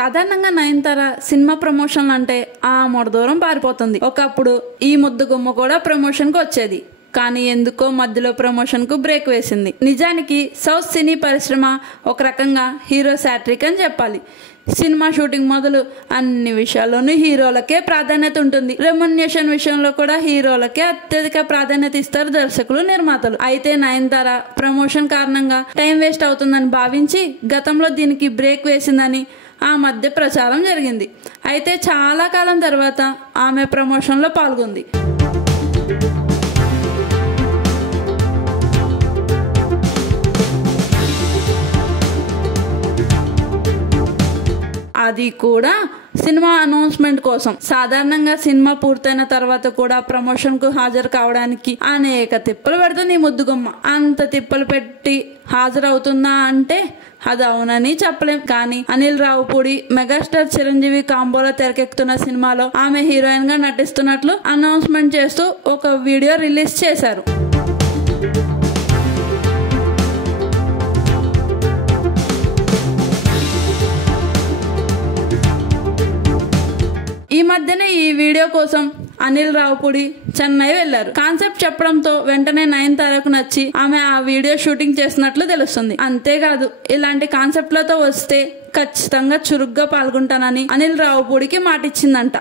సాధారణంగా Nayanthara cinema promotion అంటే ఆ మొడ దూరం పారిపోతుంది. ఒకప్పుడు ఈ ముద్దు గుమ్మ కూడా ప్రమోషన్ కు వచ్చేది. కానీ ఎందుకో మధ్యలో ప్రమోషన్ కు బ్రేక్ వేసింది. నిజానికి సౌత్ సినీ పరిశ్రమ ఒక రకంగా హీరో సాట్రిక్ అని చెప్పాలి. సినిమా షూటింగ్ మొదలు అన్ని విషయాల్లోనూ హీరోలకే ప్రాధాన్యత ఉంటుంది. రెమ్యునరేషన్ విషయంలో కూడా హీరోలకే అత్యధిక ప్రాధాన్యత ఇస్తారు దర్శకులు, నిర్మాతలు. అయితే నయనతార ప్రమోషన్ కారణంగా టైం వేస్ట్ అవుతుందని భావించి గతంలో దీనికి బ్రేక్ వేసిందని ఆ మధ్య ప్రచారం జరిగింది. అయితే చాలా కాలం తర్వాత ఆమె ప్రమోషన్లో పాల్గొంది. అది కూడా సినిమా అనౌన్స్మెంట్ కోసం. సాధారణంగా సినిమా పూర్తయిన తర్వాత కూడా ప్రమోషన్ కు హాజరు కావడానికి అనేక తిప్పలు పెడుతుంది ఈ ముద్దుగుమ్మ. అంత తిప్పలు పెట్టి హాజరవుతుందా అంటే అది అవునని చెప్పలేం. కానీ అనిల్ రావుపూడి మెగాస్టార్ చిరంజీవి కాంబోలో తెరకెక్కుతున్న సినిమాలో ఆమె హీరోయిన్ గా నటిస్తున్నట్లు అనౌన్స్మెంట్ చేస్తూ ఒక వీడియో రిలీజ్ చేశారు. ఈ మధ్యనే ఈ వీడియో కోసం అనిల్ రావుపూడి చెన్నై వెళ్లారు. కాన్సెప్ట్ చెప్పడంతో వెంటనే నయనతారకు నచ్చి ఆమె ఆ వీడియో షూటింగ్ చేసినట్లు తెలుస్తుంది. అంతేకాదు ఇలాంటి కాన్సెప్ట్లతో వస్తే ఖచ్చితంగా చురుగ్గా పాల్గొంటానని అనిల్ రావుపూడికి మాటిచ్చిందంట.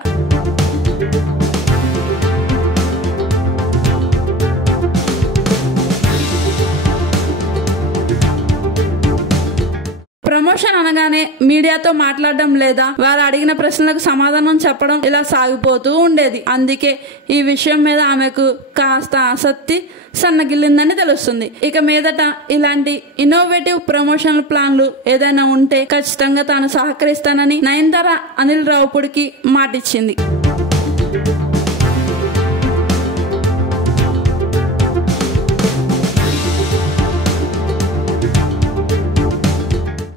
ప్రమోషన్ అనగానే మీడియాతో మాట్లాడడం లేదా వారు అడిగిన ప్రశ్నలకు సమాధానం చెప్పడం ఇలా సాగిపోతూ ఉండేది. అందుకే ఈ విషయం మీద ఆమెకు కాస్త ఆసక్తి సన్నగిల్లిందని తెలుస్తుంది. ఇక మీదట ఇలాంటి ఇన్నోవేటివ్ ప్రమోషన్ ప్లాన్లు ఏదైనా ఉంటే ఖచ్చితంగా తాను సహకరిస్తానని నయనతార అనిల్ రావుపూడికి మాటిచ్చింది.